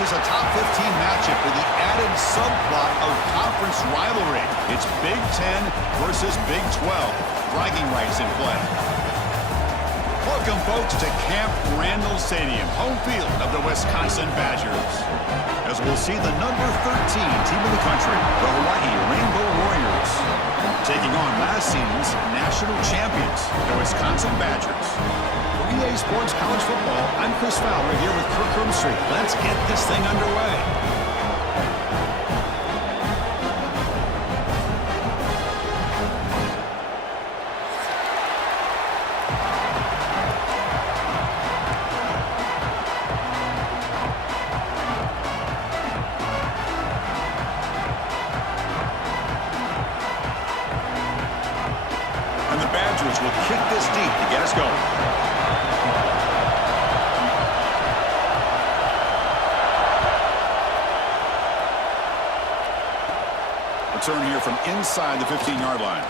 This is a top 15 matchup with the added subplot of conference rivalry. It's Big 10 versus Big 12. Bragging rights in play. Welcome, folks, to Camp Randall Stadium, home field of the Wisconsin Badgers. As we'll see the number 13 team in the country, the Hawaii Rainbow Warriors, taking on last season's national champions, the Wisconsin Badgers. For EA Sports College Football, I'm Chris Fowler here with Kirk Street. Let's get this thing underway. Will kick this deep to get us going. Return here from inside the 15-yard line.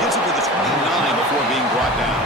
Gets it to the 29 before being brought down.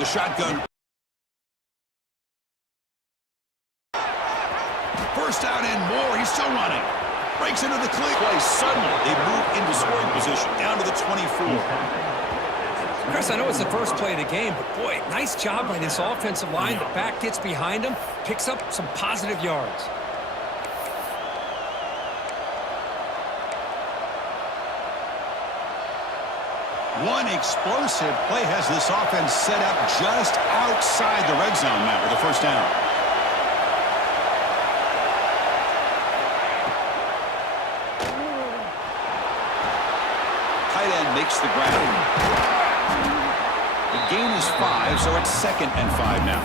It's a shotgun. First down and more. He's still running. Breaks into the cleat play. Suddenly, they move into scoring position down to the 24. Chris, I know it's the first play of the game, but boy, nice job by this offensive line. The back gets behind him, picks up some positive yards. One explosive play has this offense set up just outside the red zone now with the first down. Tight end makes the grab. The gain is 5, so it's 2nd and 5 now.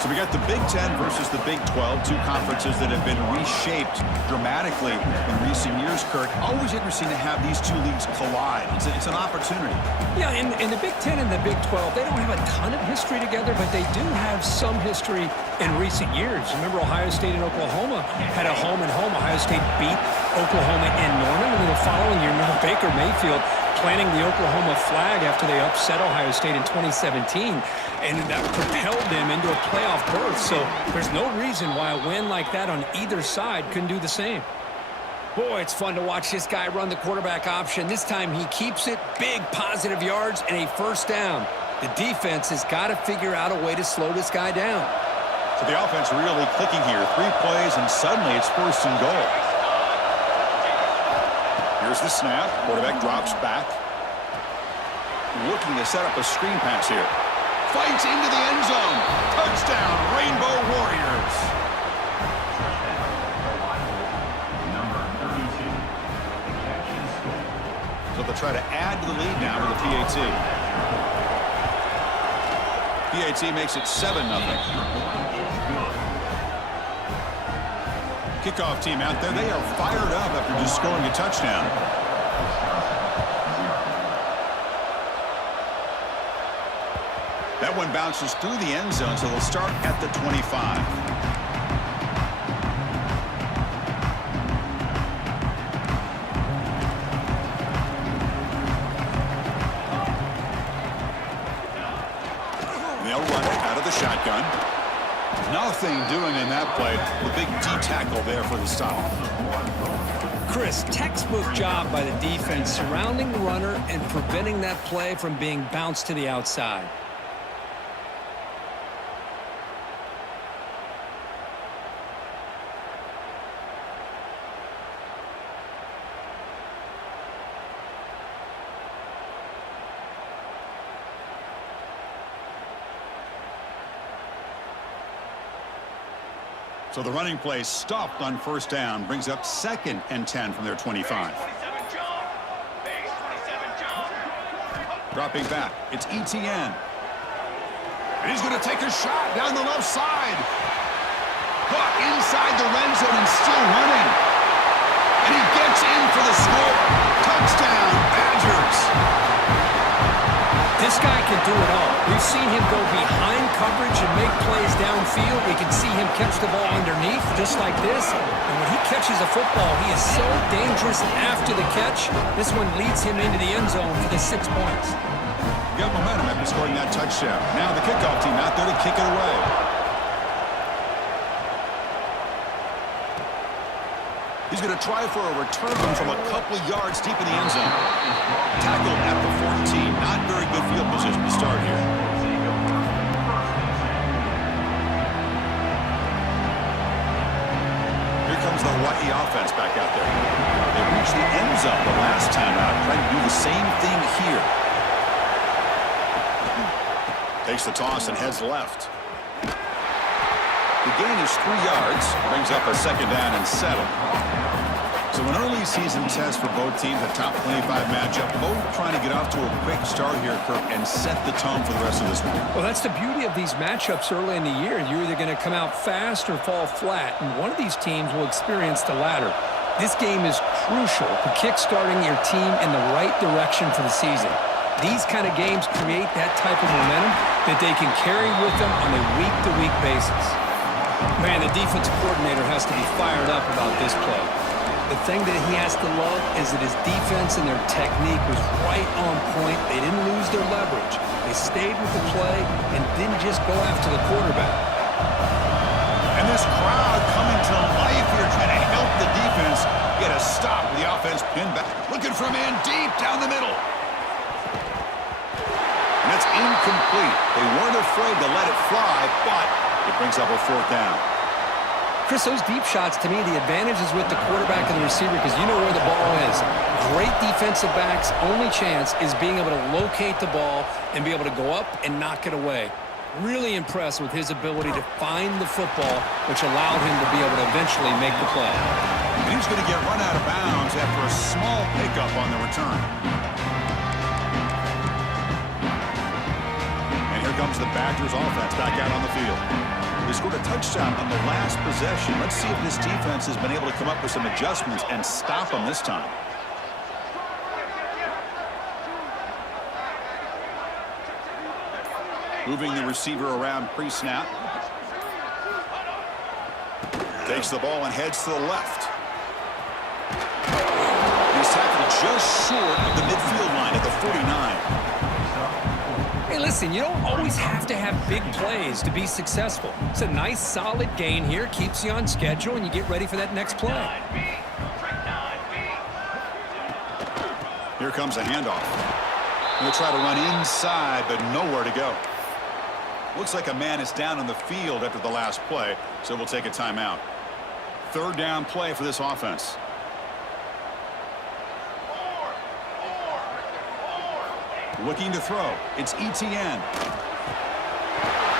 So we got the Big 10 versus the Big 12, two conferences that have been reshaped dramatically in recent years, Kurt. Always interesting to have these two leagues collide. It's an opportunity. Yeah, in the Big 10 and the Big 12, they don't have a ton of history together, but they do have some history in recent years. Remember, Ohio State and Oklahoma had a home-and-home. Ohio State beat Oklahoma in Norman, and the following year, remember Baker Mayfield planting the Oklahoma flag after they upset Ohio State in 2017, and that propelled them into a playoff berth. So there's no reason why a win like that on either side couldn't do the same. Boy, it's fun to watch this guy run the quarterback option. This time he keeps it, big positive yards and a first down. The defense has got to figure out a way to slow this guy down. So the offense really clicking here. 3 plays and suddenly it's 1st and goal. Here's the snap. Quarterback drops back. Looking to set up a screen pass here. Fights into the end zone. Touchdown, Rainbow Warriors. So they'll try to add to the lead now with the PAT. PAT makes it 7-0. Kickoff team out there. They are fired up after just scoring a touchdown. That one bounces through the end zone, so they'll start at the 25. They'll run it out of the shotgun. Nothing doing in that play. The big D tackle there for the stop. Chris, textbook job by the defense surrounding the runner and preventing that play from being bounced to the outside. So the running play stopped on first down, brings up 2nd and 10 from their 25. Dropping back, it's ETN. And he's going to take a shot down the left side. Caught inside the red zone and still running. And he gets in for the score. Touchdown, Badgers. This guy can do it all. We've seen him go behind coverage and make plays downfield. We can see him catch the ball underneath just like this. And when he catches a football, he is so dangerous after the catch. This one leads him into the end zone for the 6 points. Got momentum after scoring that touchdown. Now the kickoff team out there to kick it away. He's going to try for a return from a couple of yards deep in the end zone. Tackled at the 14. Not very good field position to start here. Here comes the Hawaii offense back out there. They reached the end zone the last time out. Trying to do the same thing here. Takes the toss and heads left. The gain is 3 yards. Brings up a 2nd down and 7. So an early season test for both teams, a top 25 matchup. Both trying to get off to a quick start here, Kirk, and set the tone for the rest of this one. Well, that's the beauty of these matchups early in the year. You're either going to come out fast or fall flat, and one of these teams will experience the latter. This game is crucial to kick-starting your team in the right direction for the season. These kind of games create that type of momentum that they can carry with them on a week-to-week basis. Man, the defensive coordinator has to be fired up about this play. The thing that he has to love is that his defense and their technique was right on point. They didn't lose their leverage. They stayed with the play and didn't just go after the quarterback. And this crowd coming to life here, trying to help the defense get a stop with the offense pinned back. Looking for a man deep down the middle. And it's incomplete. They weren't afraid to let it fly, but it brings up a 4th down. Chris, those deep shots, to me, the advantage is with the quarterback and the receiver because you know where the ball is. Great defensive backs' only chance is being able to locate the ball and be able to go up and knock it away. Really impressed with his ability to find the football, which allowed him to be able to eventually make the play. And he's going to get run out of bounds after a small pickup on the return. And here comes the Badgers offense back out on the field. They scored a touchdown on the last possession. Let's see if this defense has been able to come up with some adjustments and stop them this time. Moving the receiver around pre-snap. Takes the ball and heads to the left. He's tackled just short of the midfield line at the 49. Hey, listen, you don't always have to have big plays to be successful. It's a nice, solid gain here. Keeps you on schedule, and you get ready for that next play. Here comes a handoff. They'll try to run inside, but nowhere to go. Looks like a man is down on the field after the last play, so we'll take a timeout. 3rd down play for this offense. Looking to throw. It's ETN.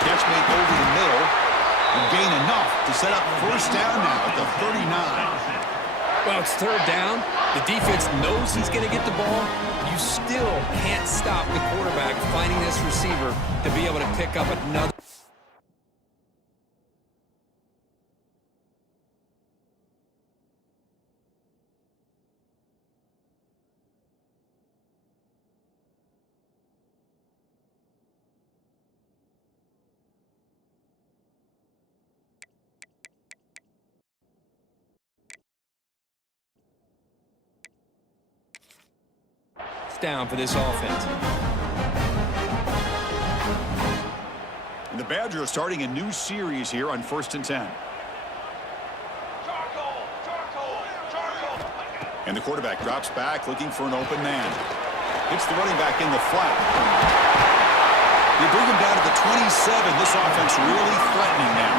Catch made over the middle. And gain enough to set up 1st down now at the 39. Well, it's 3rd down. The defense knows he's going to get the ball. You still can't stop the quarterback finding this receiver to be able to pick up another. Down for this offense. And the Badgers are starting a new series here on 1st and 10. And the quarterback drops back looking for an open man. Hits the running back in the flat. They bring him down to the 27. This offense really threatening now.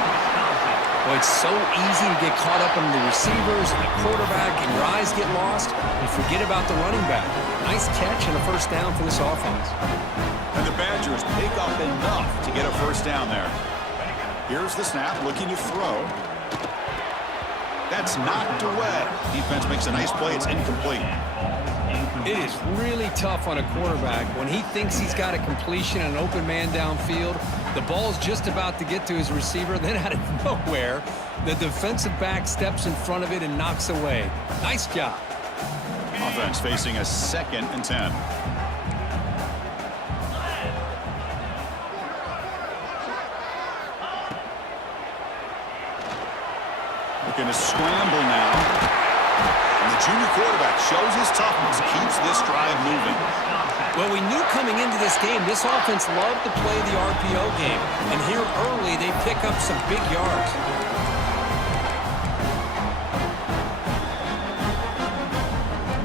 Well, it's so easy to get caught up in the receivers and the quarterback, and your eyes get lost. You forget about the running back. Nice catch and a 1st down for this offense. And the Badgers pick up enough to get a 1st down there. Here's the snap, looking to throw. That's knocked away. Defense makes a nice play. It's incomplete. It is really tough on a quarterback when he thinks he's got a completion and an open man downfield. The ball's just about to get to his receiver. Then out of nowhere, the defensive back steps in front of it and knocks away. Nice job. Offense facing a 2nd and 10. Looking to scramble now. And the junior quarterback shows his toughness, keeps this drive moving. Well, we knew coming into this game, this offense loved to play the RPO game. And here early, they pick up some big yards.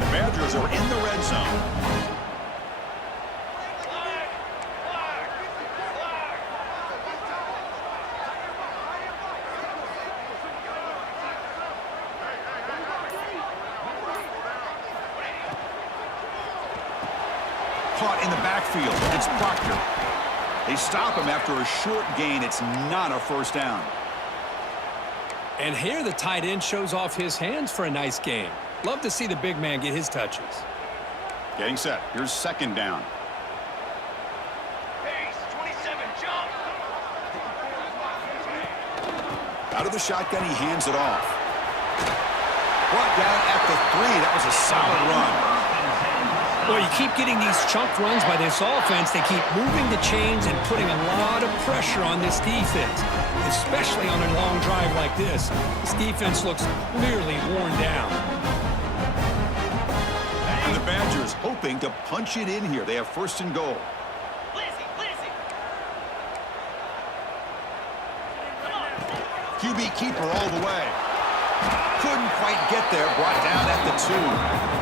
The Badgers are in the red zone. Caught in the backfield. It's Proctor. They stop him after a short gain. It's not a first down. And here the tight end shows off his hands for a nice game. Love to see the big man get his touches. Getting set. Here's 2nd down. Pace, 27, jump. Out of the shotgun, he hands it off. Brought down at the 3. That was a solid run. Well, you keep getting these chunk runs by this offense. They keep moving the chains and putting a lot of pressure on this defense, especially on a long drive like this. This defense looks clearly worn down. And the Badgers hoping to punch it in here. They have 1st and goal. Blizzy. QB keeper all the way. Couldn't quite get there. Brought down at the 2.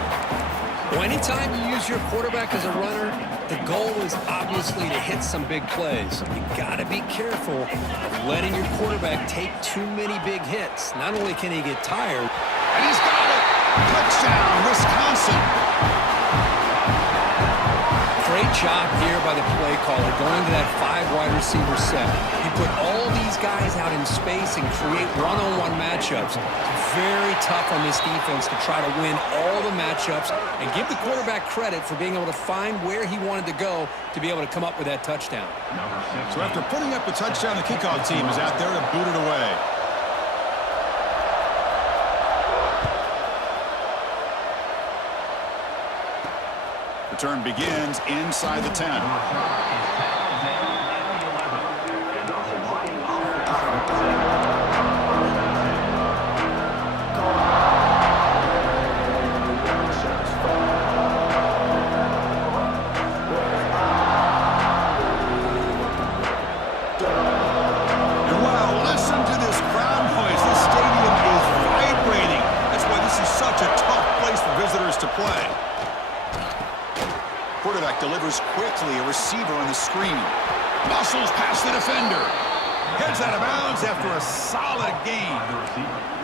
Well, anytime you use your quarterback as a runner, the goal is obviously to hit some big plays. You got to be careful of letting your quarterback take too many big hits. Not only can he get tired, And he's got it. Touchdown, Wisconsin. great job here by the play caller going to that 5 wide receiver set. He put all these guys out in space and create one-on-one matchups. Very tough on this defense to try to win all the matchups and give the quarterback credit for being able to find where he wanted to go to be able to come up with that touchdown. So after putting up a touchdown, the kickoff team is out there to boot it away. Return begins inside the 10. To play. Quarterback delivers quickly, a receiver on the screen. Muscles past the defender. Heads out of bounds after a solid gain.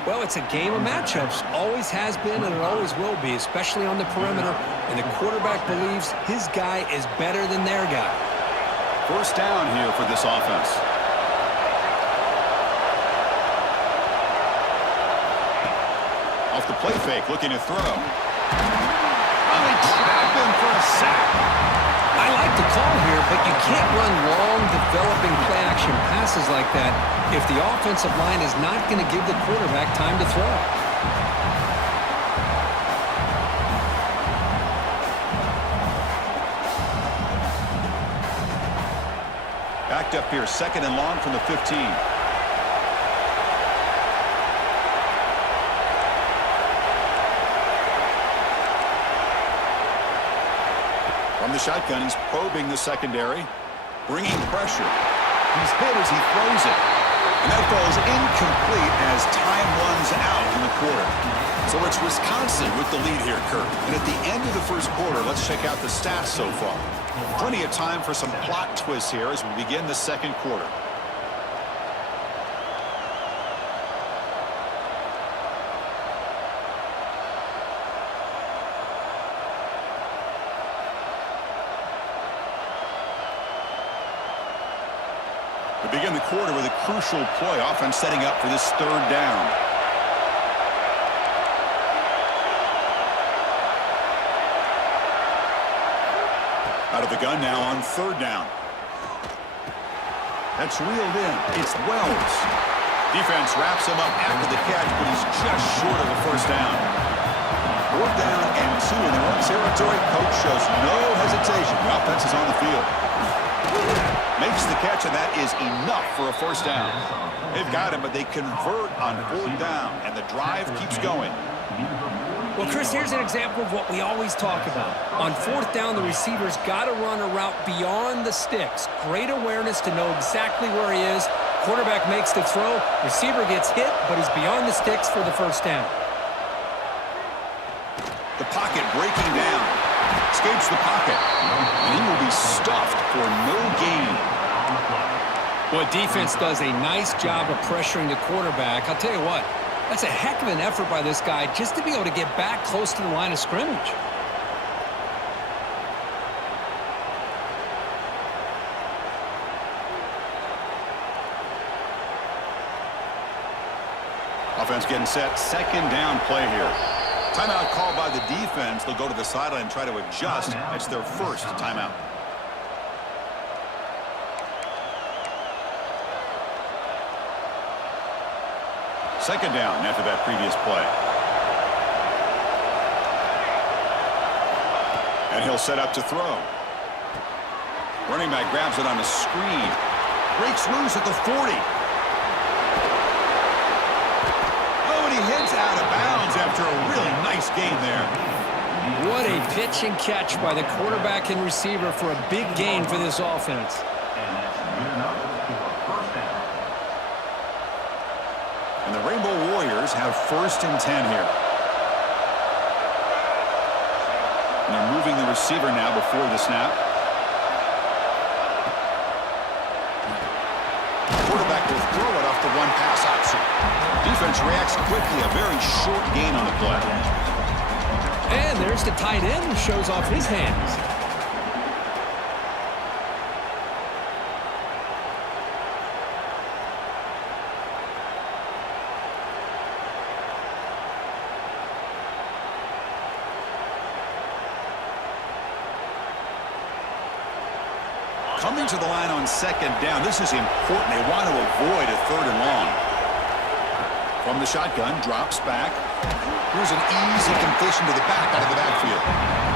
Well, it's a game of matchups. Always has been and it always will be, especially on the perimeter. And the quarterback believes his guy is better than their guy. First down here for this offense. Off the play fake, looking to throw. Only trap him for a sack. I like the call here, but you can't run long, developing play-action passes like that if the offensive line is not going to give the quarterback time to throw. Backed up here, 2nd and long from the 15. From the shotgun, he's probing the secondary, bringing pressure. He's hit as he throws it. And that falls incomplete as time runs out in the quarter. So it's Wisconsin with the lead here, Kirk. And at the end of the first quarter, let's check out the stats so far. Plenty of time for some plot twists here as we begin the second quarter. We begin the quarter with a crucial play, offense setting up for this 3rd down. Out of the gun now on third down. That's reeled in. It's Wells. Defense wraps him up after the catch, but he's just short of a first down. Fourth down and 2 in their own territory. Coach shows no hesitation. The offense is on the field. Makes the catch, and that is enough for a first down. They've got him, but they convert on fourth down, and the drive keeps going. Well, Chris, here's an example of what we always talk about. On fourth down, the receiver's got to run a route beyond the sticks. Great awareness to know exactly where he is. Quarterback makes the throw. Receiver gets hit, but he's beyond the sticks for the first down. The pocket breaking down. Escapes the pocket. And he will be stuffed for no gain. Well, defense does a nice job of pressuring the quarterback. I'll tell you what. That's a heck of an effort by this guy just to be able to get back close to the line of scrimmage. Offense getting set. Second down play here. Timeout called by the defense. They'll go to the sideline and try to adjust. It's their first timeout. Second down after that previous play. And he'll set up to throw. Running back grabs it on a screen. Breaks loose at the 40. Oh, and he heads out of bounds after a really nice gain there. What a pitch and catch by the quarterback and receiver for a big gain for this offense. And the Rainbow Warriors have first and 10 here. And they're moving the receiver now before the snap. The quarterback will throw it off the one-pass option. Defense reacts quickly. A very short gain on the play. And there's the tight end who shows off his hands. Coming to the line on second down. This is important. They want to avoid a third and long. From the shotgun, drops back. Here's an easy completion to the back out of the backfield.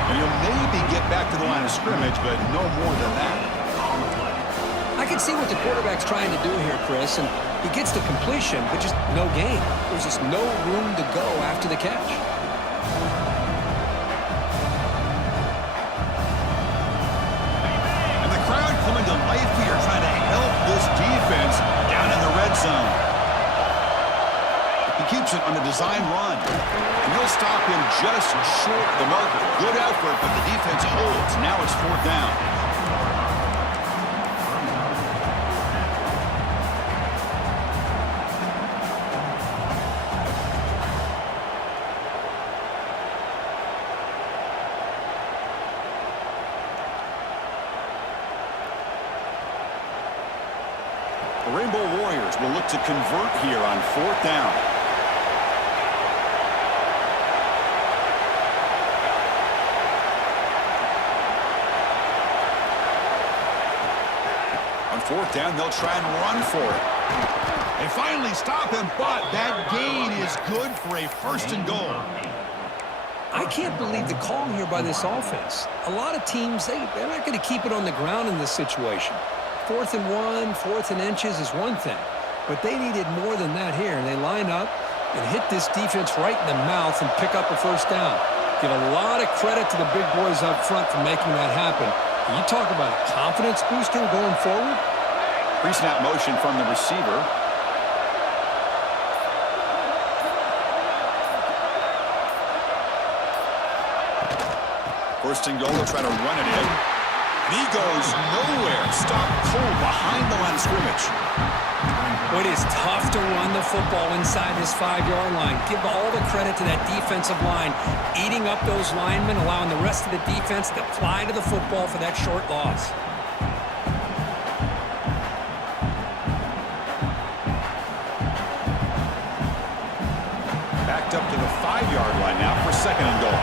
And he'll maybe get back to the line of scrimmage, but no more than that. I can see what the quarterback's trying to do here, Chris, and he gets the completion, but just no gain. There's just no room to go after the catch. Coming to life here, trying to help this defense down in the red zone. He keeps it on a design run, and he'll stop him just short of the marker. Good effort, but the defense holds. Now it's fourth down. The Rainbow Warriors will look to convert here on fourth down. On fourth down, they'll try and run for it. They finally stop him, but that gain is good for a first and goal. I can't believe the call here by this offense. A lot of teams, they're not going to keep it on the ground in this situation. 4th and 1, 4th and inches is one thing, but they needed more than that here. And they line up and hit this defense right in the mouth and pick up a first down. Give a lot of credit to the big boys up front for making that happen. You talk about a confidence booster going forward. Pre-snap motion from the receiver. First and goal, they'll try to run it in. And he goes nowhere. Stopped cold behind the line of scrimmage. Well, it is tough to run the football inside this 5-yard line. Give all the credit to that defensive line, eating up those linemen, allowing the rest of the defense to fly to the football for that short loss. Backed up to the 5-yard line now for second and goal.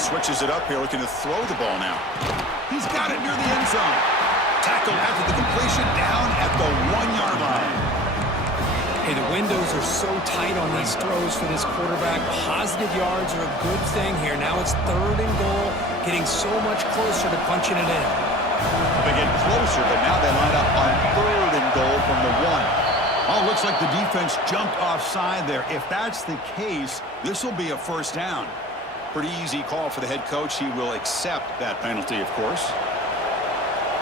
switches it up here, looking to throw the ball now. He's got it near the end zone. Tackled after the completion, down at the 1-yard line. Hey, the windows are so tight on these throws for this quarterback. Positive yards are a good thing here. Now it's 3rd and goal, getting so much closer to punching it in. They get closer, but now they line up on 3rd and goal from the 1. Oh, looks like the defense jumped offside there. If that's the case, this will be a 1st down. Pretty easy call for the head coach. He will accept that penalty, of course.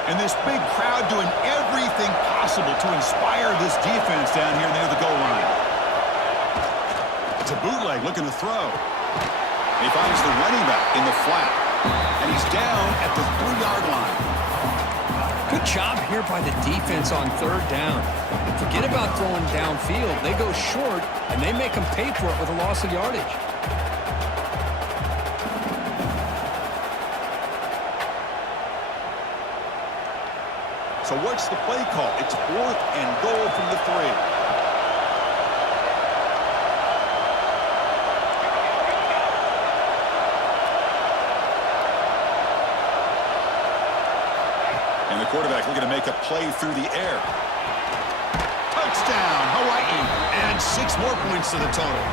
And this big crowd doing everything possible to inspire this defense down here near the goal line. It's a bootleg looking to throw. He finds the running back in the flat. And he's down at the 3-yard line. Good job here by the defense on 3rd down. Forget about throwing downfield. They go short, and they make them pay for it with a loss of yardage. So what's the play call? It's 4th and goal from the 3. And the quarterback looking to make a play through the air. Touchdown, Hawaii. And 6 more points to the total.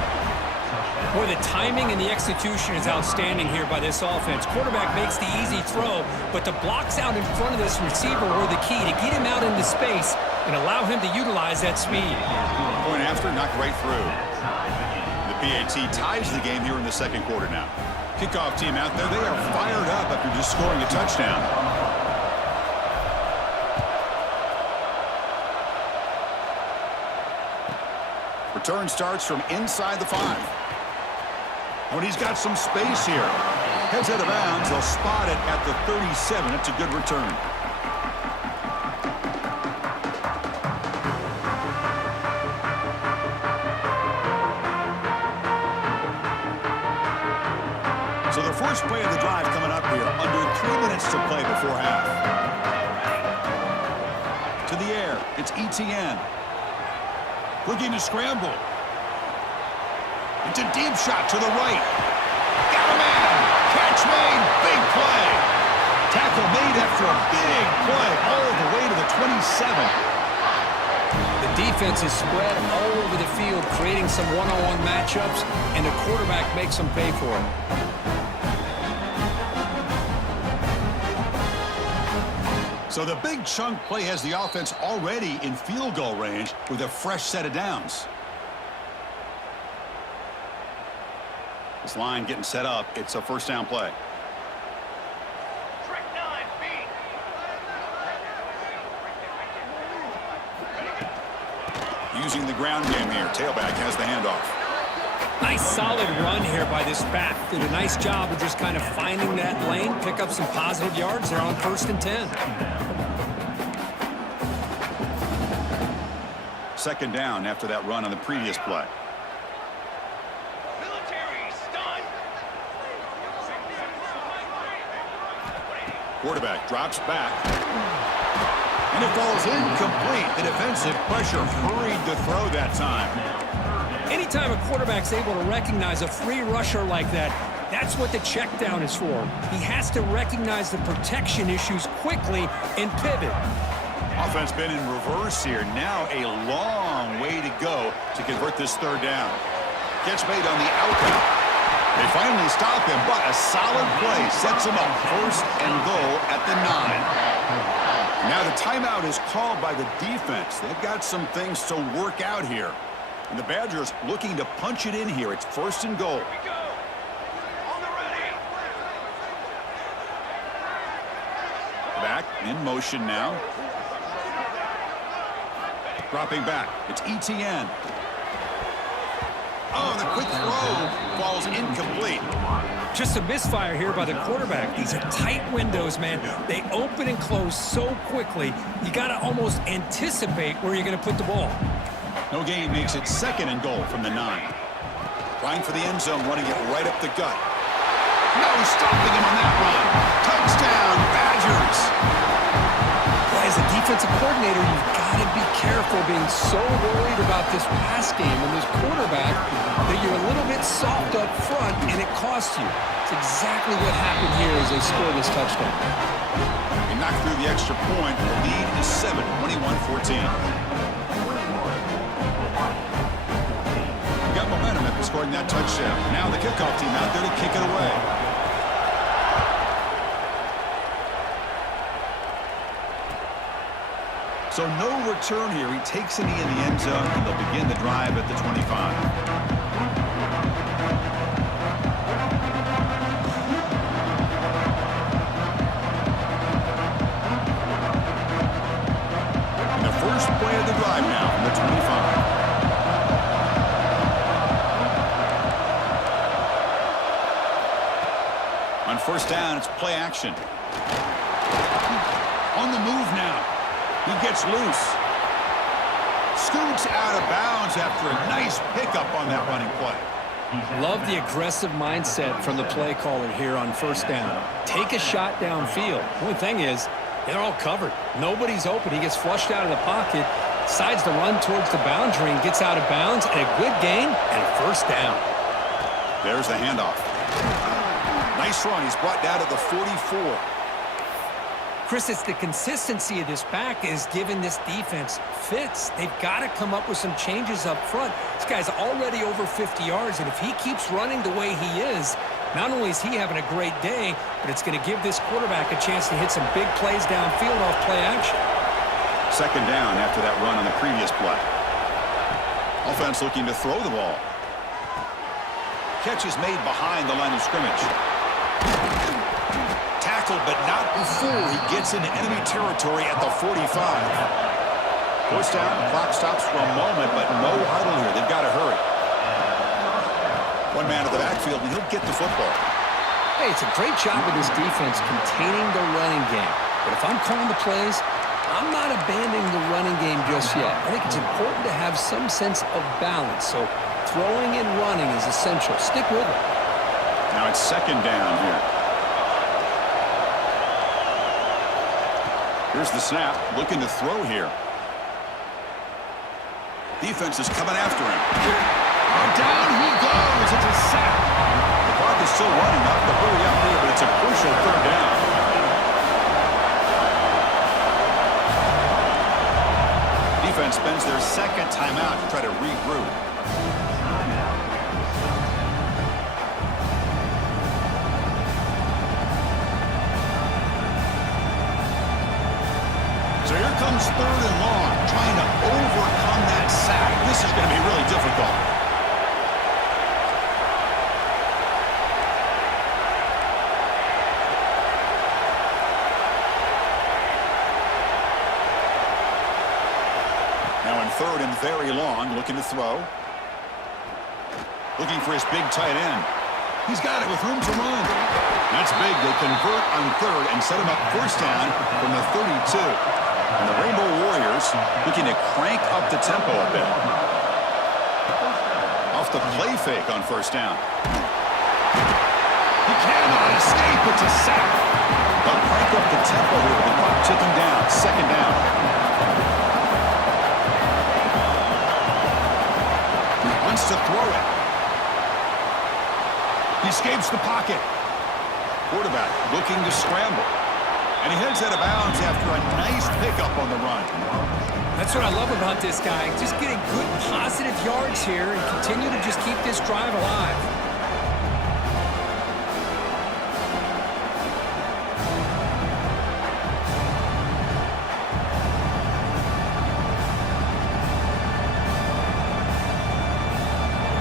Boy, the timing and the execution is outstanding here by this offense. Quarterback makes the easy throw, but the blocks out in front of this receiver were the key to get him out into space and allow him to utilize that speed. Point after, knocked right through. The PAT ties the game here in the 2nd quarter now. Kickoff team out there, they are fired up after just scoring a touchdown. Return starts from inside the 5. Oh, and he's got some space here. Heads out of bounds. They'll spot it at the 37. That's a good return. So the first play of the drive coming up here. Under 3 minutes to play before half. To the air. It's ETN. Looking to scramble. It's a deep shot to the right. Got a man. Catch made. Big play. Tackle made after a big play all the way to the 27. The defense is spread all over the field, creating some one-on-one matchups, and the quarterback makes them pay for it. So the big chunk play has the offense already in field goal range with a fresh set of downs. This line getting set up. It's a 1st down play. Trick 9B. Using the ground game here. Tailback has the handoff. Nice solid run here by this back. Did a nice job of just kind of finding that lane, pick up some positive yards there on 1st and 10. 2nd down after that run on the previous play. Military stun. Quarterback drops back. And it falls incomplete. The defensive pressure hurried the throw that time. Anytime a quarterback's able to recognize a free rusher like that, that's what the check down is for. He has to recognize the protection issues quickly and pivot. Offense been in reverse here. Now a long way to go to convert this 3rd down. Catch made on the outlet. They finally stop him, but a solid play sets him up 1st and goal at the 9. Now the timeout is called by the defense. They've got some things to work out here. And the Badgers looking to punch it in here. It's 1st and goal. Here we go. On the ready. Back in motion now. Dropping back. It's ETN. Oh, the quick throw falls incomplete. Just a misfire here by the quarterback. These are tight windows, man. They open and close so quickly. You got to almost anticipate where you're going to put the ball. No gain makes it 2nd and goal from the 9. Trying for the end zone, running it right up the gut. No stopping him on that run. Touchdown, Badgers. As a defensive coordinator, you've got to be careful being so worried about this pass game and this quarterback that you're a little bit soft up front, and it costs you. It's exactly what happened here as they score this touchdown. They knocked through the extra point. The lead is 7, 21-14. Got momentum after scoring that touchdown. Now the kickoff team out there to kick it away. So no return here. He takes it in the end zone, and they'll begin the drive at the 25. And the first play of the drive now from the 25. On first down, it's play action. On the move now. He gets loose. Scoots out of bounds after a nice pickup on that running play. Love the aggressive mindset from the play caller here on first down. Take a shot downfield. The only thing is, they're all covered. Nobody's open. He gets flushed out of the pocket, decides to run towards the boundary and gets out of bounds, and a good gain and a first down. There's the handoff. Nice run. He's brought down to the 44. Chris, it's the consistency of this back is giving this defense fits. They've got to come up with some changes up front. This guy's already over 50 yards, and if he keeps running the way he is, not only is he having a great day, but it's going to give this quarterback a chance to hit some big plays downfield off play action. Second down after that run on the previous play. Offense looking to throw the ball. Catch is made behind the line of scrimmage. Tackled, but not before he gets into enemy territory at the 45. First down, clock stops for a moment, but no huddle here. They've got to hurry. One man at the backfield, and he'll get the football. Hey, it's a great job of this defense containing the running game. But if I'm calling the plays, I'm not abandoning the running game just yet. I think it's important to have some sense of balance. So throwing and running is essential. Stick with it. Now it's second down here. Here's the snap, looking to throw here. Defense is coming after him. And down he goes. It's a sack. The clock is still running. Not to hurry up here, but it's a crucial third down. Defense spends their second timeout to try to regroup. So here comes third and long, trying to overcome that sack. This is going to be really difficult. Now in third and very long, looking to throw. Looking for his big tight end. He's got it with room to run. That's big. They convert on third and set him up first down from the 32. And the Rainbow Warriors looking to crank up the tempo a bit. Off the play fake on first down. He cannot escape. It's a sack. They'll crank up the tempo here with the clock ticking down. Second down. He wants to throw it. He escapes the pocket. Quarterback looking to scramble. And he heads out of bounds after a nice pickup on the run. That's what I love about this guy. Just getting good, positive yards here and continue to just keep this drive alive.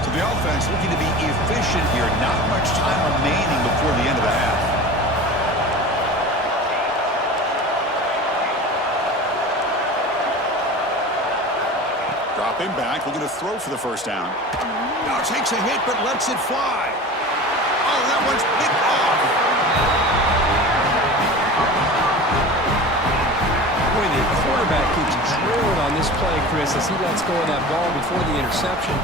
So the offense looking to be efficient here. Not much time remaining before the end of the half. Dropping back, looking to throw for the first down. Now takes a hit, but lets it fly. Oh, that one's picked off. Boy, the quarterback gets drilled on this play, Chris, as he lets go of that ball before the interception.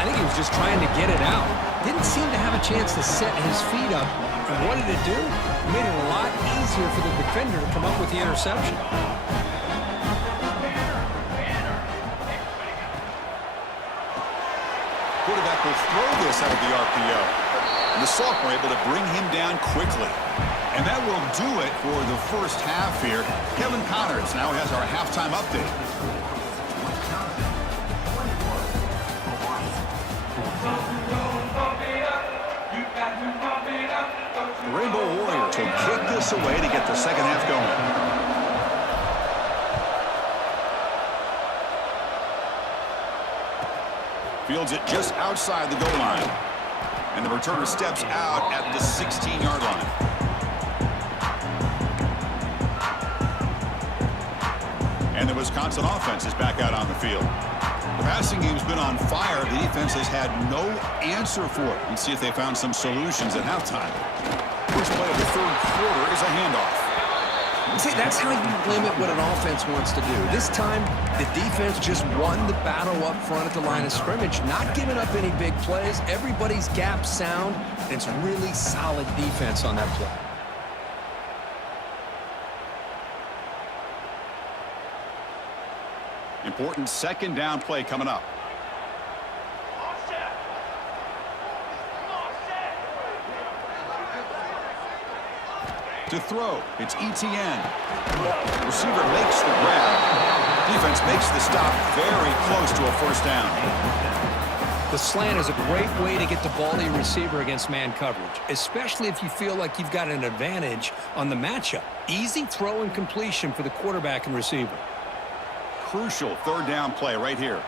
I think he was just trying to get it out. Didn't seem to have a chance to set his feet up. And what did it do? It made it a lot easier for the defender to come up with the interception. quarterback will throw this out of the RPO. And the sophomore able to bring him down quickly. And that will do it for the first half here. Kevin Connors now has our halftime update. The Rainbow Warriors will kick this away to get the second half going. Fields it just outside the goal line. And the returner steps out at the 16-yard line. And the Wisconsin offense is back out on the field. The passing game's been on fire. The defense has had no answer for it. Let's see if they found some solutions at halftime. First play of the third quarter is a handoff. See, that's how you limit what an offense wants to do. This time, the defense just won the battle up front at the line of scrimmage, not giving up any big plays. Everybody's gap sound. It's really solid defense on that play. Important second down play coming up. To throw, it's ETN. Receiver makes the grab. Defense makes the stop very close to a first down. The slant is a great way to get the ball to your receiver against man coverage, especially if you feel like you've got an advantage on the matchup. Easy throw and completion for the quarterback and receiver. Crucial third down play right here.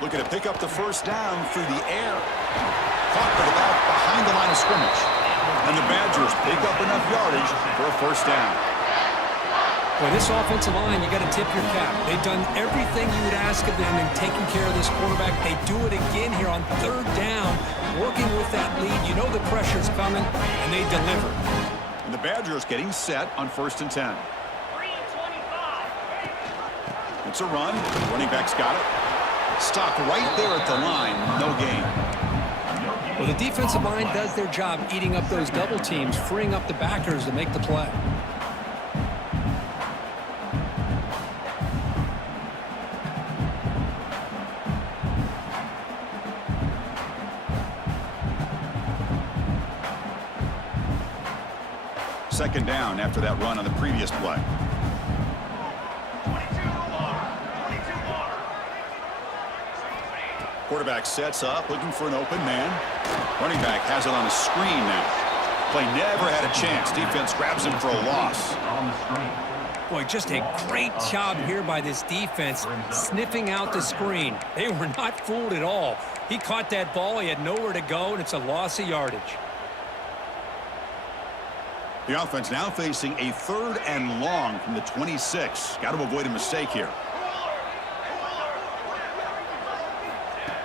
Looking to pick up the first down through the air. Caught by the back behind the line of scrimmage. And the Badgers pick up enough yardage for a first down. Boy, this offensive line, you got to tip your cap. They've done everything you would ask of them in taking care of this quarterback. They do it again here on third down, working with that lead. You know the pressure's coming, and they deliver. And the Badgers getting set on 1st and 10. 3:25. It's a run. Running back's got it. Stopped right there at the line. No gain. Well, the defensive line does their job eating up those double teams, freeing up the backers to make the play. Second down after that run on the previous play. 22 water. 22 water. Quarterback sets up, looking for an open man. Running back has it on a screen now. Play never had a chance. Defense grabs him for a loss. Boy, just a great job here by this defense, sniffing out the screen. They were not fooled at all. He caught that ball. He had nowhere to go, and it's a loss of yardage. The offense now facing a 3rd and long from the 26. Got to avoid a mistake here.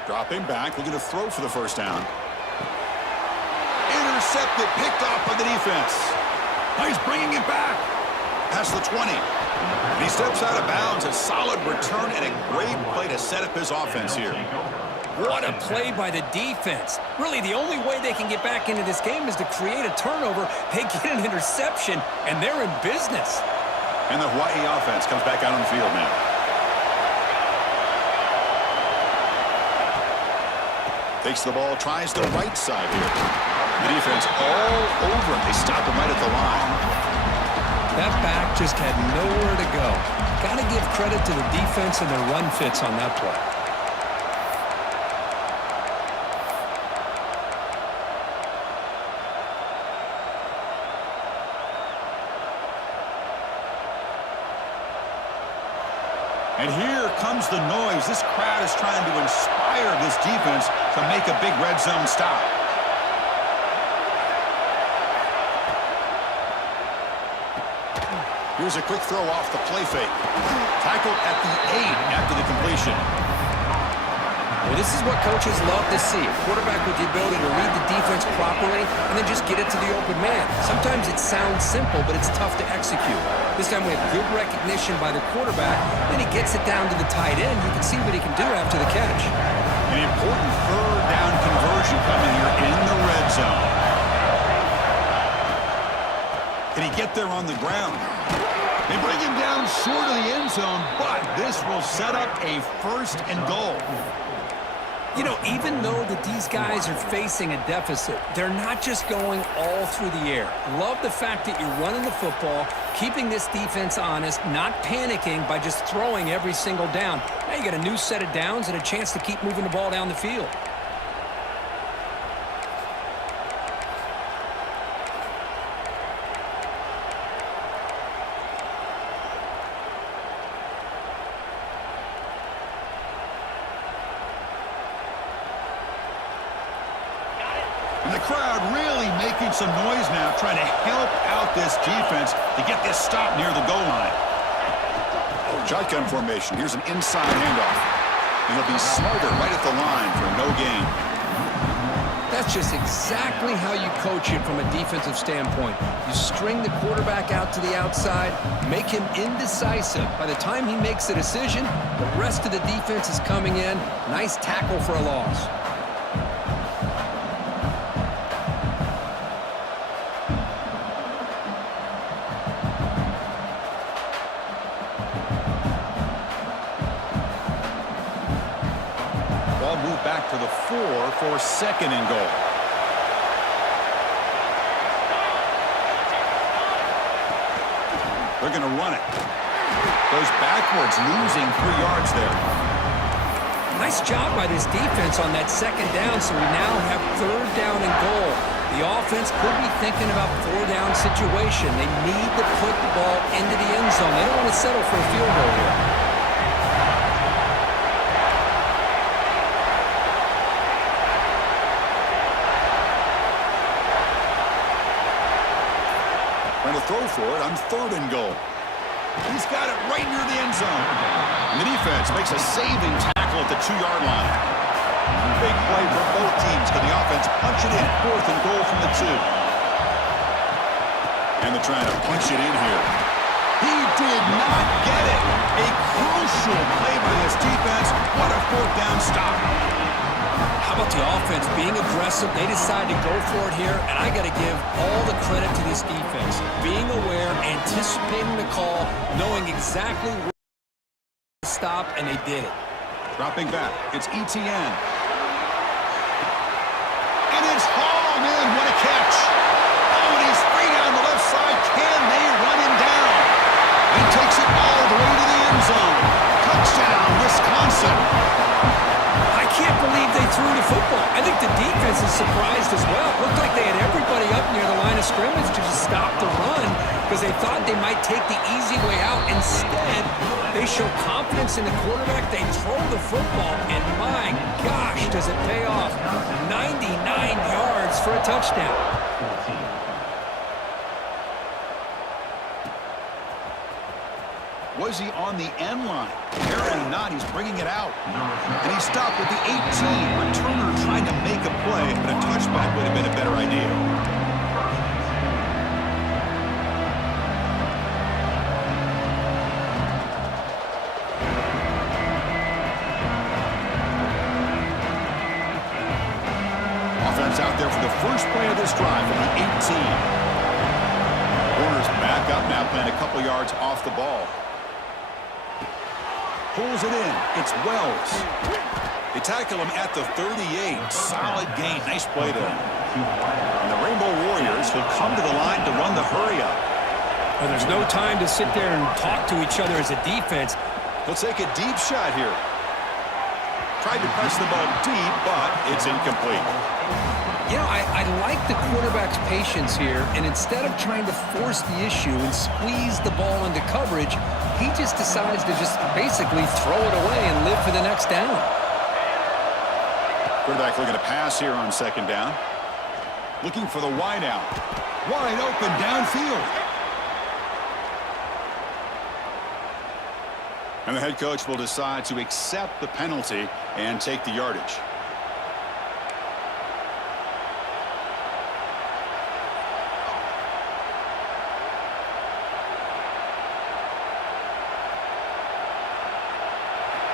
Dropping back, looking to throw for the first down. Intercepted, picked off by the defense. Now he's bringing it back. Past the 20. And he steps out of bounds. A solid return and a great play to set up his offense here. What a play by the defense. Really, the only way they can get back into this game is to create a turnover. They get an interception, and they're in business. And the Hawaii offense comes back out on the field now. Takes the ball, tries the right side here. The defense all over him. They stop him right at the line. That back just had nowhere to go. Got to give credit to the defense and their run fits on that play. And here comes the noise. This crowd is trying to inspire this defense to make a big red zone stop. Here's a quick throw off the play fake. Tackled at the 8 after the completion. Well, this is what coaches love to see. A quarterback with the ability to read the defense properly and then just get it to the open man. Sometimes it sounds simple, but it's tough to execute. This time we have good recognition by the quarterback, then he gets it down to the tight end. You can see what he can do after the catch. An important third down conversion coming here in the red zone. Can he get there on the ground? They bring him down short of the end zone, but this will set up a 1st and goal. You know, even though that these guys are facing a deficit, they're not just going all through the air. Love the fact that you're running the football, keeping this defense honest, not panicking by just throwing every single down. Now you got a new set of downs and a chance to keep moving the ball down the field. And the crowd really making some noise now, trying to help out this defense to get this stop near the goal line. Shotgun formation. Here's an inside handoff. And he'll be smarter right at the line for no gain. That's just exactly how you coach it from a defensive standpoint. You string the quarterback out to the outside, make him indecisive. By the time he makes a decision, the rest of the defense is coming in. Nice tackle for a loss. Ball moved back to the 4 for 2nd and goal. They're going to run it. Goes backwards, losing 3 yards there. Nice job by this defense on that 2nd down, so we now have 3rd down and goal. The offense could be thinking about 4-down situation. They need to put the ball into the end zone. They don't want to settle for a field goal here. Trying to throw for it on 3rd and goal. He's got it right near the end zone. And the defense makes a saving tackle at the 2-yard line. Big play for both teams. Can the offense punch it in? 4th and goal from the 2. And they're trying to punch it in here. He did not get it. A crucial play by this defense. What a 4th down stop. How about the offense being aggressive? They decide to go for it here, and I got to give all the credit to this defense. Being aware, anticipating the call, knowing exactly where to stop, and they did it. Dropping back, it's ETN. And it's hauled in. What a catch. Oh, and he's free down the left side. Can they run him down? He takes it all the way to the end zone. Touchdown, Wisconsin. I can't believe they threw the football. I think the defense is surprised as well. It looked like they had everybody up near the line of scrimmage to just stop the run because they thought they might take the easy way out. Instead, they show confidence in the quarterback. They throw the football, and my gosh, does it pay off. 99 yards for a touchdown. Was he on the end line? Apparently not. He's bringing it out. And he stopped at the 18. Returner trying to make a play, but a touchback would have been a better idea. Offense out there for the first play of this drive from the 18. Warner's back up now, playing a couple yards off the ball. Pulls it in. It's Wells. They tackle him at the 38. Solid gain. Nice play there. And the Rainbow Warriors will come to the line to run the hurry up. Well, there's no time to sit there and talk to each other as a defense. He'll take a deep shot here. Tried to press the ball deep, but it's incomplete. You know, I like the quarterback's patience here, and instead of trying to force the issue and squeeze the ball into coverage, he just decides to just basically throw it away and live for the next down. Quarterback looking to pass here on 2nd down. Looking for the wide out. Wide open downfield. And the head coach will decide to accept the penalty and take the yardage.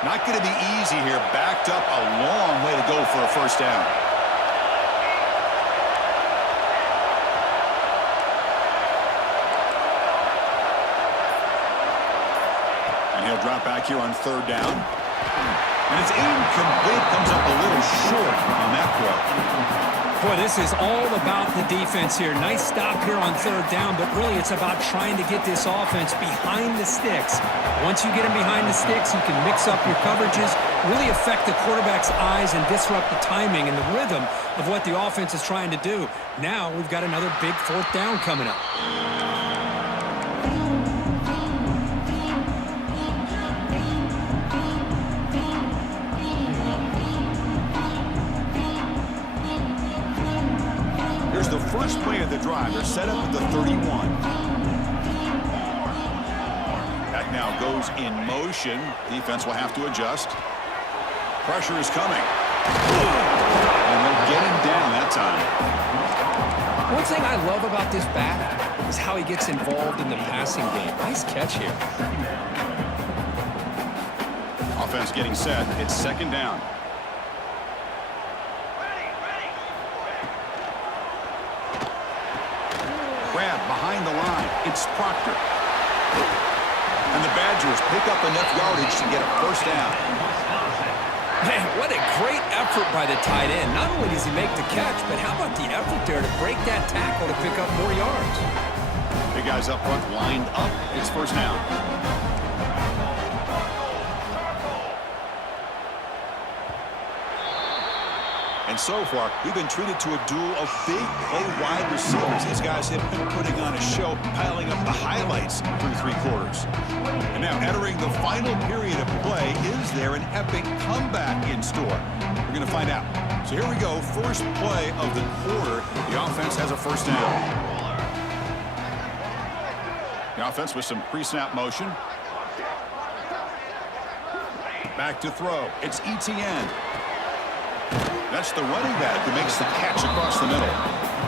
Not going to be easy here. Backed up a long way to go for a 1st down. They'll drop back here on third down. And it's incomplete. Comes up a little short on that throw. Boy, this is all about the defense here. Nice stop here on third down, but really it's about trying to get this offense behind the sticks. Once you get them behind the sticks, you can mix up your coverages, really affect the quarterback's eyes and disrupt the timing and the rhythm of what the offense is trying to do. Now we've got another big fourth down coming up. The first play of the drive. They're set up at the 31. That now goes in motion. Defense will have to adjust. Pressure is coming. And they'll get him down that time. One thing I love about this back is how he gets involved in the passing game. Nice catch here. Offense getting set. It's second down. Behind the line, it's Proctor. And the Badgers pick up enough yardage to get a first down. Man, what a great effort by the tight end. Not only does he make the catch, but how about the effort there to break that tackle to pick up more yards? Big guys up front lined up. It's first down. And so far, we've been treated to a duel of big play wide receivers. These guys have been putting on a show, piling up the highlights through three quarters. And now entering the final period of play, is there an epic comeback in store? We're going to find out. So here we go, first play of the quarter. The offense has a first down. The offense with some pre-snap motion. Back to throw. It's Etienne. That's the running back who makes the catch across the middle.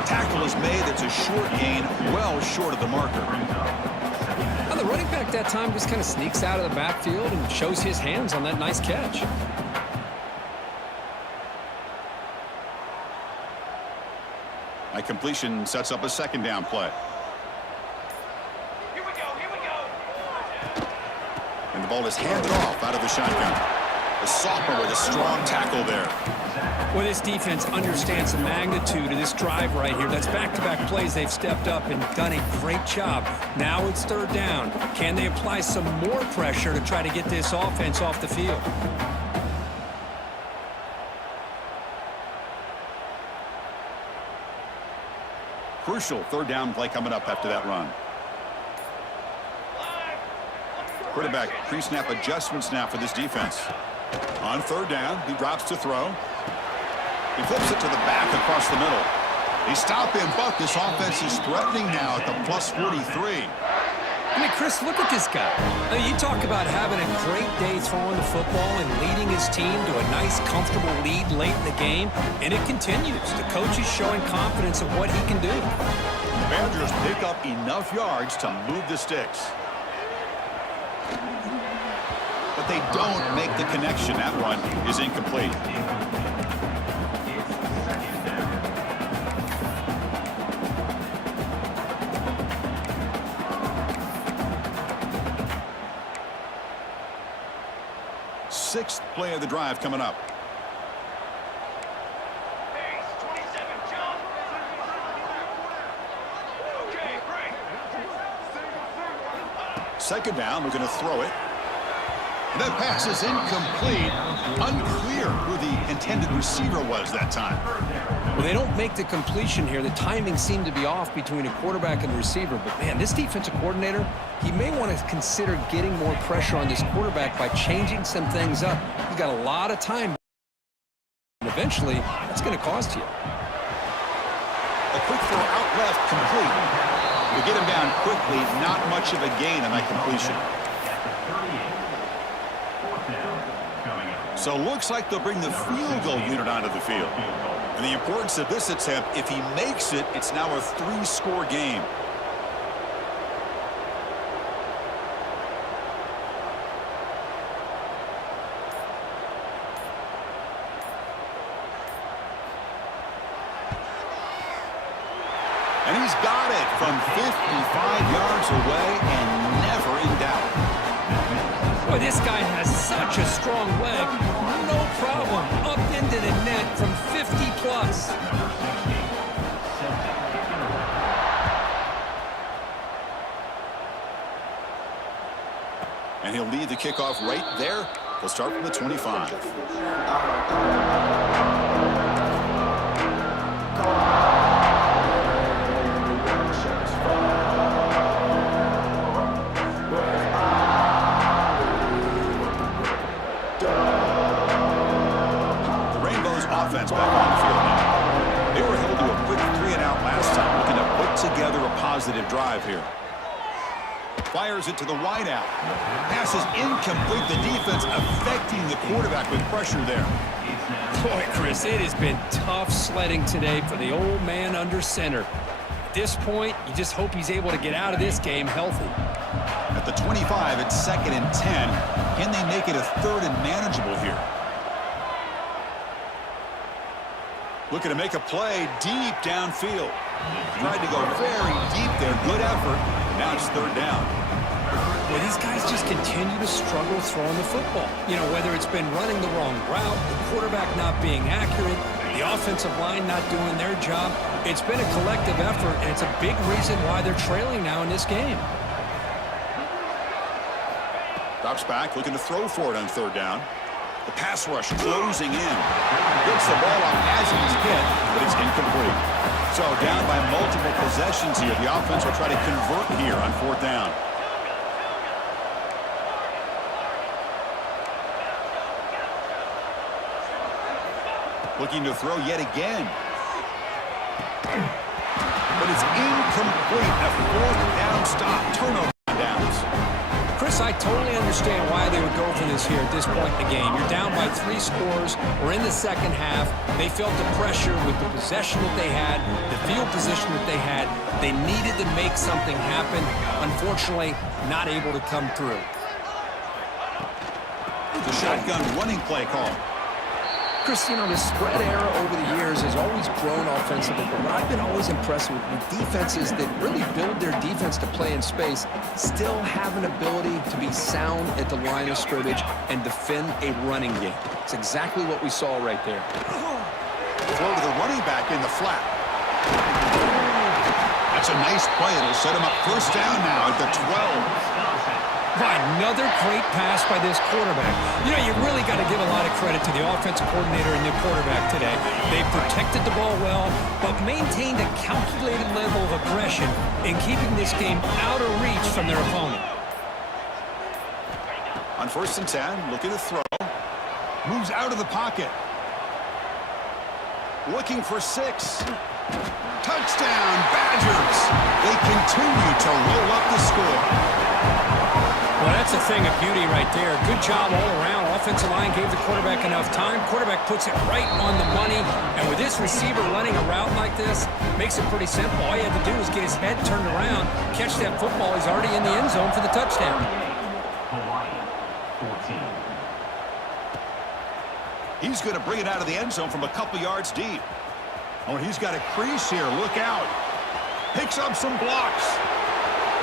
Tackle is made. It's a short gain, well short of the marker. Now the running back that time just kind of sneaks out of the backfield and shows his hands on that nice catch. That completion sets up a second down play. Here we go. And the ball is handed off out of the shotgun. The sophomore with a strong tackle there. Well, this defense understands the magnitude of this drive right here. That's back-to-back plays. They've stepped up and done a great job. Now it's third down. Can they apply some more pressure to try to get this offense off the field? Crucial third down play coming up after that run. Quarterback pre-snap adjustments now for this defense. On third down, he drops to throw. He flips it to the back across the middle. He stop and buck. This offense is threatening now at the plus 43. I mean, Chris, look at this guy. I mean, you talk about having a great day throwing the football and leading his team to a nice, comfortable lead late in the game, and it continues. The coach is showing confidence of what he can do. The Badgers pick up enough yards to move the sticks. But they don't make the connection. That run is incomplete. Sixth play of the drive coming up. Base, 27, jump. Okay, break. Second down, we're going to throw it. That pass is incomplete. Unclear who the intended receiver was that time. Well, they don't make the completion here. The timing seemed to be off between a quarterback and receiver. But, man, this defensive coordinator, he may want to consider getting more pressure on this quarterback by changing some things up. He's got a lot of time. And eventually, that's going to cost you. A quick throw out left, complete. We get him down quickly. Not much of a gain on that completion. So looks like they'll bring the field goal unit onto the field. And the importance of this attempt, if he makes it, it's now a 3-score game. And he's got it from 55 yards away and never in doubt. Boy, this guy has such a strong leg. No problem. Up into the net from 50 plus. And he'll lead the kickoff right there. They'll start from the 25. The Rainbows offense back on the field now. They were held to a quick 3-and-out last time, looking to put together a positive drive here. Fires it to the wide out. Pass is incomplete. The defense affecting the quarterback with pressure there. Boy, Chris, it has been tough sledding today for the old man under center. At this point, you just hope he's able to get out of this game healthy. At the 25, it's 2nd and 10. Can they make it a 3rd and manageable here? Looking to make a play deep downfield. Tried to go very deep there. Good effort. Now it's 3rd down. Well, these guys just continue to struggle throwing the football. You know, whether it's been running the wrong route, the quarterback not being accurate, the offensive line not doing their job. It's been a collective effort, and it's a big reason why they're trailing now in this game. Drops back, looking to throw for it on 3rd down. The pass rush closing in. Gets the ball off as he's hit, but it's incomplete. So down by multiple possessions here. The offense will try to convert here on 4th down. Looking to throw yet again. But it's incomplete. A 4th down stop. Turnover on downs. Chris, I totally understand why they would go for this here at this point in the game. You're down by 3 scores. We're in the second half. They felt the pressure with the possession that they had, the field position that they had. They needed to make something happen. Unfortunately, not able to come through. The shotgun running play call. Chris, you know, the spread era over the years has always grown offensively, but what I've been always impressed with defenses that really build their defense to play in space still have an ability to be sound at the line of scrimmage and defend a running game. It's exactly what we saw right there. Throw to the running back in the flat. That's a nice play. It'll set him up 1st down now at the 12. Another great pass by this quarterback. You know, you really got to give a lot of credit to the offensive coordinator and the quarterback today. They protected the ball well, but maintained a calculated level of aggression in keeping this game out of reach from their opponent. On 1st and 10, looking to throw. Moves out of the pocket. Looking for 6. Touchdown, Badgers! They continue to roll up the score. Well, that's a thing of beauty right there. Good job all around. Offensive line gave the quarterback enough time. Quarterback puts it right on the money. And with this receiver running a route like this, makes it pretty simple. All you have to do is get his head turned around, catch that football. He's already in the end zone for the touchdown. He's going to bring it out of the end zone from a couple yards deep. Oh, he's got a crease here. Look out. Picks up some blocks.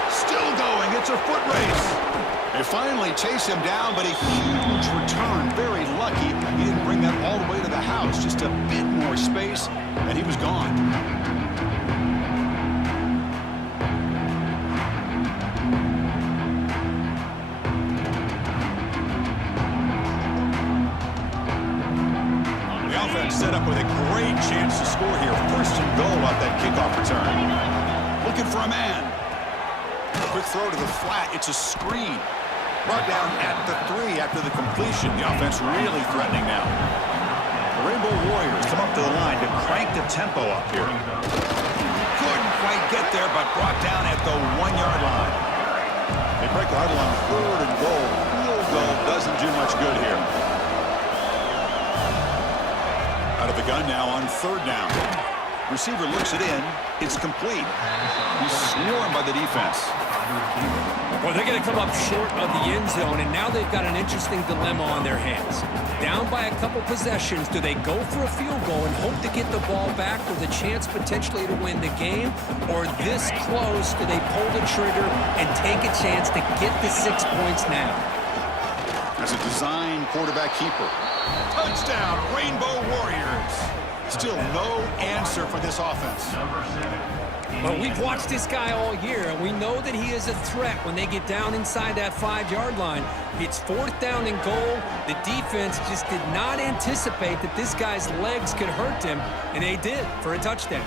Still going. It's a foot race. They finally chase him down, but a huge return. Very lucky he didn't bring that all the way to the house. Just a bit more space, and he was gone. The offense set up with a great chance to score here. 1st and goal off that kickoff return. Looking for a man. Quick throw to the flat. It's a screen. Brought down at the 3 after the completion. The offense really threatening now. The Rainbow Warriors come up to the line to crank the tempo up here. Couldn't quite get there, but brought down at the 1-yard line. They break the huddle on 3rd and goal. Field goal doesn't do much good here. Out of the gun now on 3rd down. Receiver looks it in. It's complete. He's swarmed by the defense. Well, they're going to come up short of the end zone, and now they've got an interesting dilemma on their hands. Down by a couple possessions, do they go for a field goal and hope to get the ball back with a chance potentially to win the game? Or this close, do they pull the trigger and take a chance to get the 6 points now? That's a design quarterback keeper. Touchdown, Rainbow Warriors. Still no answer for this offense. Well, we've watched this guy all year, and we know that he is a threat when they get down inside that 5-yard line. It's 4th down and goal. The defense just did not anticipate that this guy's legs could hurt him, and they did for a touchdown.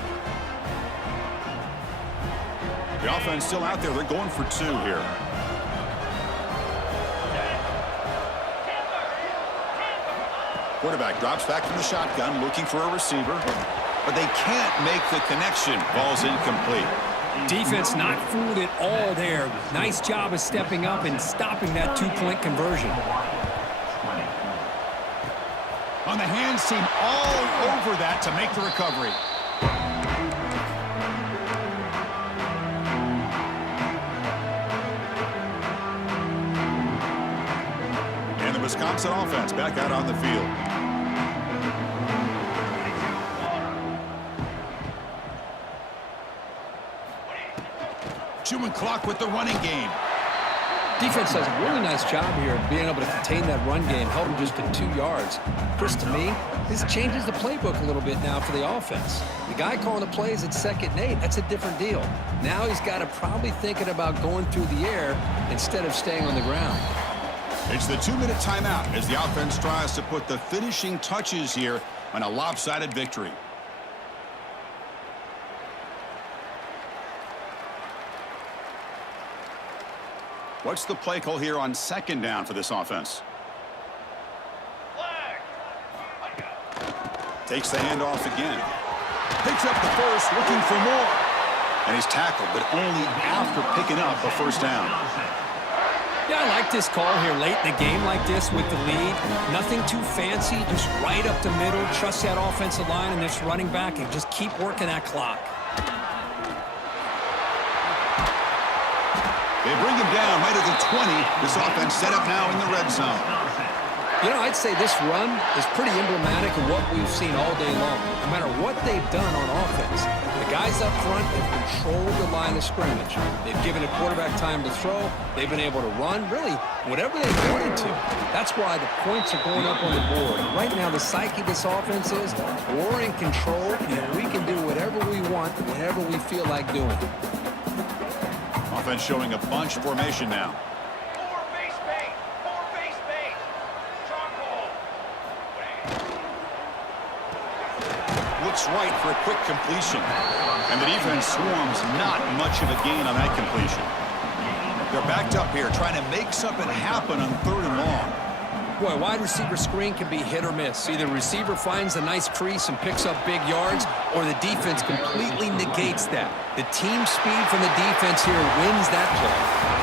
The offense still out there. They're going for 2 here. Quarterback drops back from the shotgun, looking for a receiver. But they can't make the connection. Ball's incomplete. Defense not fooled at all there. Nice job of stepping up and stopping that 2-point conversion. On the hands team all over that to make the recovery. And the Wisconsin offense back out on the field. Chewing clock with the running game. Defense does a really nice job here of being able to contain that run game, held him just to 2 yards. Chris, to me, this changes the playbook a little bit now for the offense. The guy calling the plays at 2nd and 8, that's a different deal. Now he's got to probably thinking about going through the air instead of staying on the ground. It's the 2-minute timeout as the offense tries to put the finishing touches here on a lopsided victory. What's the play call here on 2nd down for this offense? Takes the handoff again. Picks up the first, looking for more. And he's tackled, but only after picking up a 1st down. Yeah, I like this call here late in the game like this with the lead. Nothing too fancy, just right up the middle. Trust that offensive line and this running back and just keep working that clock. They bring him down right at the 20. This offense set up now in the red zone. You know, I'd say this run is pretty emblematic of what we've seen all day long. No matter what they've done on offense, the guys up front have controlled the line of scrimmage. They've given the quarterback time to throw. They've been able to run, really, whatever they wanted to. That's why the points are going up on the board. Right now, the psyche of this offense is we're in control, and we can do whatever we want, whenever we feel like doing it. Offense showing a bunch formation now. 4 base bait. 4 base bait. Strong ball. Looks right for a quick completion. And the defense swarms not much of a gain on that completion. They're backed up here trying to make something happen on 3rd and long. Boy, wide receiver screen can be hit or miss. Either receiver finds a nice crease and picks up big yards, or the defense completely negates that. The team speed from the defense here wins that play.